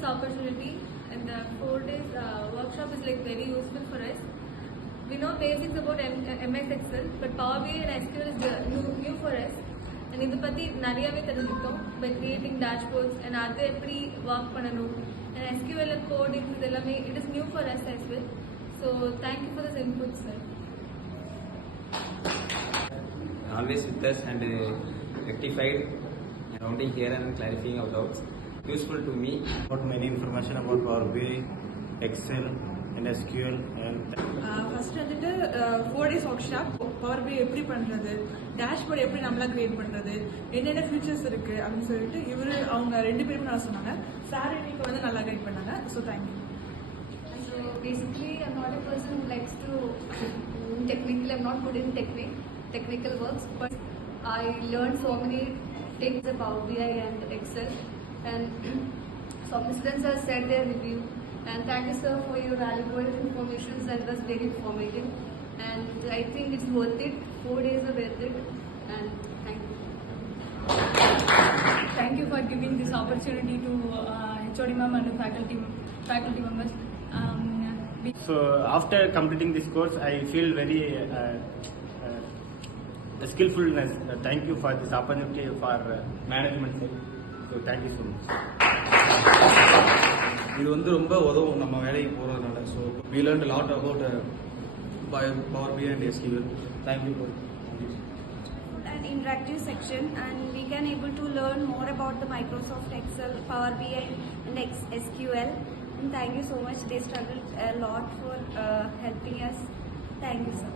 this opportunity, and the 4 days workshop is like very useful for us. We know basics about MS Excel, but Power BI and SQL is new for us. And இதை பற்றி நிறையாவே தெரிஞ்சுக்கிட்டோம் by creating dashboards and அதை எப்படி work பண்ணணும் and SQL coding இது எல்லாமே it is new for us as well. So thank you for this input, sir. Always with us and rectified, rounding here and clarifying our doubts. Useful to me. Got many information about Power BI, Excel and SQL and first வந்துட்டு 4 days workshop power B எப்படி பண்ணுறது, dashboard எப்படி நம்மளா create பண்ணுறது, என்னென்ன features இருக்குது அப்படின்னு சொல்லிட்டு அவங்க 2 பேருமே நல்லா சொன்னாங்க. சார் இன்னைக்கு வந்து நல்லா கைட் பண்ணாங்க. So thank you. So basically, I'm not a person who likes to technical. I'm not good in technical works, but I learned so many things about BI and Excel, and some students have said their review. And thank you, sir, for your valuable information. That was very informative, and I think it's worth it. 4 days are worth it, and thank you. Thank you for giving this opportunity to HOD ma'am and faculty members. So after completing this course, I feel very skillfulness. Thank you for this opportunity for management. So thank you so much. இது வந்து ரொம்ப உதவும் நம்ம வேலைக்கு போகிறதுனால. So we learned a lot about Power BI and SQL. Thank you for an interactive section, and we can able to learn more about the Microsoft Excel, Power BI and SQL. And thank you so much. They struggled a lot for helping us. Thank you, sir.